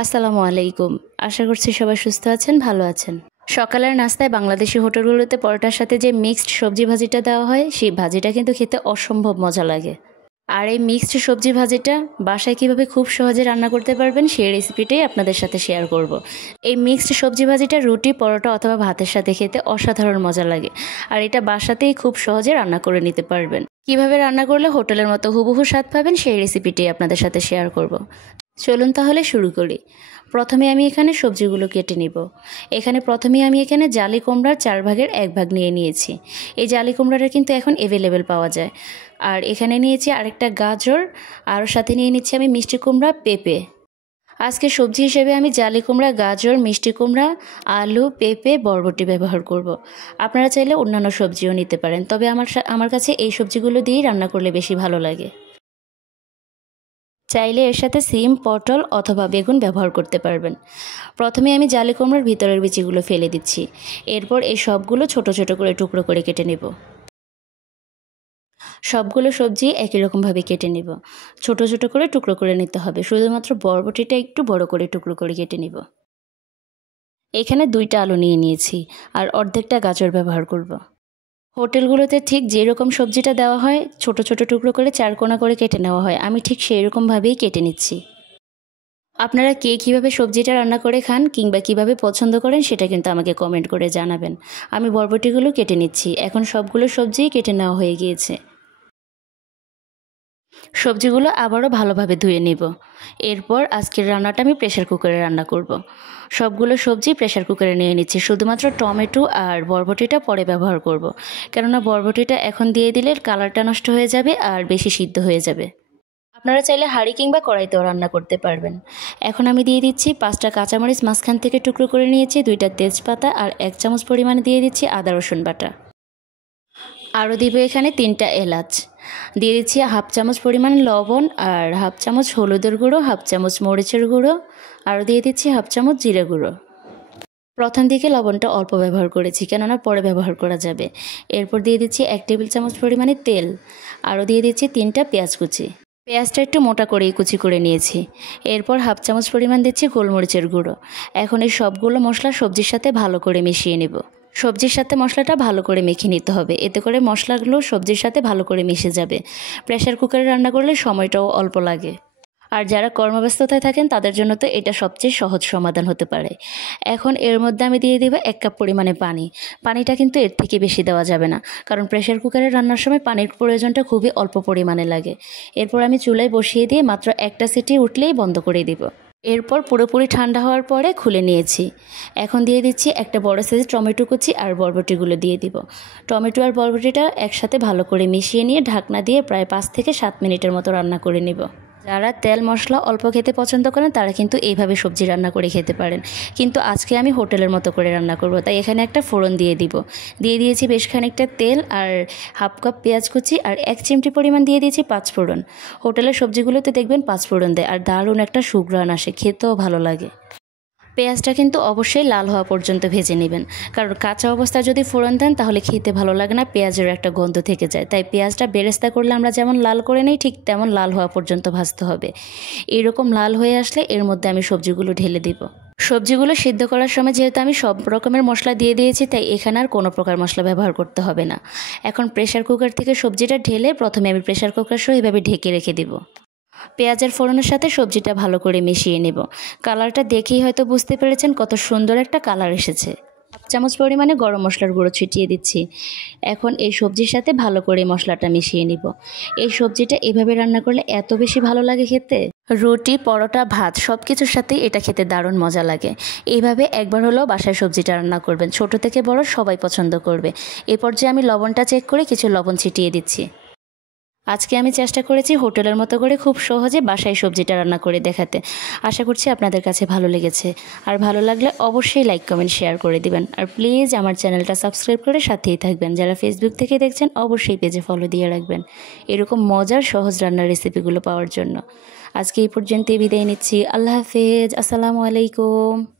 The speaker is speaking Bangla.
আসসালামু আলাইকুম। আশা করছি সবাই সুস্থ আছেন, ভালো আছেন। সকালের নাস্তায় বাংলাদেশি হোটেলগুলোতে পরোটার সাথে যে মিক্সড সবজি ভাজিটা দেওয়া হয়, সেই ভাজিটা কিন্তু খেতে অসম্ভব মজা লাগে। আর এই মিক্সড সবজি ভাজিটা বাসায় কীভাবে খুব সহজে রান্না করতে পারবেন সেই রেসিপিটাই আপনাদের সাথে শেয়ার করব। এই মিক্সড সবজি ভাজিটা রুটি, পরোটা অথবা ভাতের সাথে খেতে অসাধারণ মজা লাগে। আর এটা বাসাতেই খুব সহজে রান্না করে নিতে পারবেন। কিভাবে রান্না করলে হোটেলের মতো হুবহু স্বাদ পাবেন সেই রেসিপিটাই আপনাদের সাথে শেয়ার করব। চলুন তাহলে শুরু করি। প্রথমে আমি এখানে সবজিগুলো কেটে নিব। প্রথমে আমি এখানে জালি কুমড়ার 4 ভাগের 1 ভাগ নিয়ে নিয়েছি। এই জালি কুমড়াটা কিন্তু এখন অ্যাভেলেবেল পাওয়া যায়। আর এখানে নিয়েছি আরেকটা গাজর, আর সাথে নিয়ে নিচ্ছি আমি মিষ্টি কুমড়া, পেঁপে। আজকে সবজি হিসেবে আমি জালি কুমড়া, গাজর, মিষ্টি কুমড়া, আলু, পেঁপে, বরবটি ব্যবহার করব। আপনারা চাইলে অন্যান্য সবজিও নিতে পারেন, তবে আমার কাছে এই সবজিগুলো দিয়েই রান্না করলে বেশি ভালো লাগে। চাইলে এর সাথে সিম, পটল অথবা বেগুন ব্যবহার করতে পারবেন। প্রথমে আমি জালি কুমড়ার ভিতরের বিচিগুলো ফেলে দিচ্ছি। এরপর এই সবগুলো ছোট ছোট করে টুকরো করে কেটে নেব। সবগুলো সবজি একই রকমভাবে কেটে নেব। ছোট ছোট করে টুকরো করে নিতে হবে, শুধুমাত্র বরবটিটা একটু বড় করে টুকরো করে কেটে নেব। এখানে 2টা আলু নিয়ে নিয়েছি, আর অর্ধেকটা গাজর ব্যবহার করব। হোটেলগুলোতে ঠিক যেরকম সবজিটা দেওয়া হয়, ছোট ছোট টুকরো করে 4 কোনা করে কেটে নেওয়া হয়, আমি ঠিক সেই রকমভাবেই কেটে নিচ্ছি। আপনারা কে কীভাবে সবজিটা রান্না করে খান কিংবা কিভাবে পছন্দ করেন সেটা কিন্তু আমাকে কমেন্ট করে জানাবেন। আমি বরবটিগুলো কেটে নিচ্ছি। এখন সবগুলো সবজিই কেটে নেওয়া হয়ে গিয়েছে। সবজিগুলো আবারও ভালোভাবে ধুয়ে নেব। এরপর আজকের রান্নাটা আমি প্রেসার কুকারে রান্না করব। সবগুলো সবজি প্রেসার কুকারে নিয়ে নিচ্ছি, শুধুমাত্র টমেটো আর বরবটিটা পরে ব্যবহার করব। কেননা বরবটিটা এখন দিয়ে দিলে কালারটা নষ্ট হয়ে যাবে আর বেশি সিদ্ধ হয়ে যাবে। আপনারা চাইলে হাঁড়ি কিংবা কড়াইতেও রান্না করতে পারবেন। এখন আমি দিয়ে দিচ্ছি 5টা কাঁচামরিচ মাঝখান থেকে টুকরো করে নিয়েছি, 2টা তেজপাতা আর 1 চামচ পরিমাণে দিয়ে দিচ্ছি আদা রসুন বাটা। আরও দিব এখানে 3টা এলাচ। দিয়ে দিচ্ছি 1/2 চামচ পরিমাণ লবণ আর 1/2 চামচ হলুদের গুঁড়ো, 1/2 চামচ মরিচের গুঁড়ো, আরও দিয়ে দিচ্ছি 1/2 চামচ জিরে গুঁড়ো। প্রথম দিকে লবণটা অল্প ব্যবহার করেছি, কেননা পরে ব্যবহার করা যাবে। এরপর দিয়ে দিচ্ছি 1 টেবিল চামচ পরিমাণে তেল। আরও দিয়ে দিচ্ছি 3টা পেঁয়াজ কুচি। পেঁয়াজটা একটু মোটা করেই কুচি করে নিয়েছি। এরপর 1/2 চামচ পরিমাণ দিচ্ছি গোলমরিচের গুঁড়ো। এখন এই সবগুলো মশলা সবজির সাথে ভালো করে মিশিয়ে নেব। সবজির সাথে মশলাটা ভালো করে মেখে নিতে হবে, এতে করে মশলাগুলো সবজির সাথে ভালো করে মিশে যাবে। প্রেসার কুকারে রান্না করলে সময়টাও অল্প লাগে। আর যারা কর্মব্যস্ততায় থাকেন তাদের জন্য তো এটা সবচেয়ে সহজ সমাধান হতে পারে। এখন এর মধ্যে আমি দিয়ে দেব 1 কাপ পরিমাণে পানি। পানিটা কিন্তু এর থেকে বেশি দেওয়া যাবে না, কারণ প্রেসার কুকারে রান্নার সময় পানির প্রয়োজনটা খুবই অল্প পরিমাণে লাগে। এরপর আমি চুলায় বসিয়ে দিয়ে মাত্র 1টা সিটি উঠলেই বন্ধ করে দিব। এরপর পুরোপুরি ঠান্ডা হওয়ার পরে খুলে নিয়েছি। এখন দিয়ে দিচ্ছি একটা বড় সাইজের টমেটো কুচি আর বরবটিগুলো দিয়ে দিব। টমেটো আর বরবটিটা একসাথে ভালো করে মিশিয়ে নিয়ে ঢাকনা দিয়ে প্রায় 5 থেকে 7 মিনিটের মতো রান্না করে নেব। যারা তেল মশলা অল্প খেতে পছন্দ করেন তারা কিন্তু এইভাবে সবজি রান্না করে খেতে পারেন, কিন্তু আজকে আমি হোটেলের মতো করে রান্না করব, তাই এখানে একটা ফোড়ন দিয়ে দিয়েছি বেশ খানিকটা তেল আর 1/2 কাপ পেঁয়াজ কুচি আর 1 চিমটি পরিমাণ দিয়ে দিয়েছি 5 ফোড়ন। হোটেলের সবজিগুলোতে দেখবেন 5 ফোড়ন দেয় আর দারুণ একটা সুঘ্রাণ আসে, খেতেও ভালো লাগে। পেঁয়াজটা কিন্তু অবশ্যই লাল হওয়া পর্যন্ত ভেজে নেবেন, কারণ কাঁচা অবস্থায় যদি ফোড়ন দেন তাহলে খেতে ভালো লাগে না, পেঁয়াজের একটা গন্ধ থেকে যায়। তাই পেঁয়াজটা বেরেস্তা করলে আমরা যেমন লাল করে নিই ঠিক তেমন লাল হওয়া পর্যন্ত ভাজতে হবে। এরকম লাল হয়ে আসলে এর মধ্যে আমি সবজিগুলো ঢেলে দিব। সবজিগুলো সিদ্ধ করার সময় যেহেতু আমি সব রকমের মশলা দিয়ে দিয়েছি, তাই এখানে আর কোনো প্রকার মশলা ব্যবহার করতে হবে না। এখন প্রেসার কুকার থেকে সবজিটা ঢেলে প্রথমে আমি প্রেসার কুকার সহ এভাবে ঢেকে রেখে দেব। পেঁয়াজের ফোড়নের সাথে সবজিটা ভালো করে মিশিয়ে নেব। কালারটা দেখেই হয়তো বুঝতে পেরেছেন কত সুন্দর একটা কালার এসেছে। 1 চামচ পরিমাণে গরম মশলার গুঁড়ো ছিটিয়ে দিচ্ছি। এখন এই সবজির সাথে ভালো করে মশলাটা মিশিয়ে নিব। এই সবজিটা এভাবে রান্না করলে এত বেশি ভালো লাগে খেতে, রুটি, পরোটা, ভাত সব কিছুর সাথেই এটা খেতে দারুণ মজা লাগে। এইভাবে একবার হলেও বাসায় সবজিটা রান্না করবেন, ছোট থেকে বড় সবাই পছন্দ করবে। এই পর্যায়ে আমি লবণটা চেক করে কিছু লবণ ছিটিয়ে দিচ্ছি। আজকে আমি চেষ্টা করেছি হোটেলের মতো করে খুব সহজে বাসায় সবজিটা রান্না করে দেখাতে। আশা করছি আপনাদের কাছে ভালো লেগেছে। আর ভালো লাগলে অবশ্যই লাইক, কমেন্ট, শেয়ার করে দিবেন। আর প্লিজ আমার চ্যানেলটা সাবস্ক্রাইব করে সাথেই থাকবেন। যারা ফেসবুক থেকে দেখছেন অবশ্যই পেজে ফলো দিয়ে রাখবেন, এরকম মজার সহজ রান্নার রেসিপিগুলো পাওয়ার জন্য। আজকে এই পর্যন্তই বিদায় নিচ্ছি। আল্লাহ হাফেজ। আসসালামু আলাইকুম।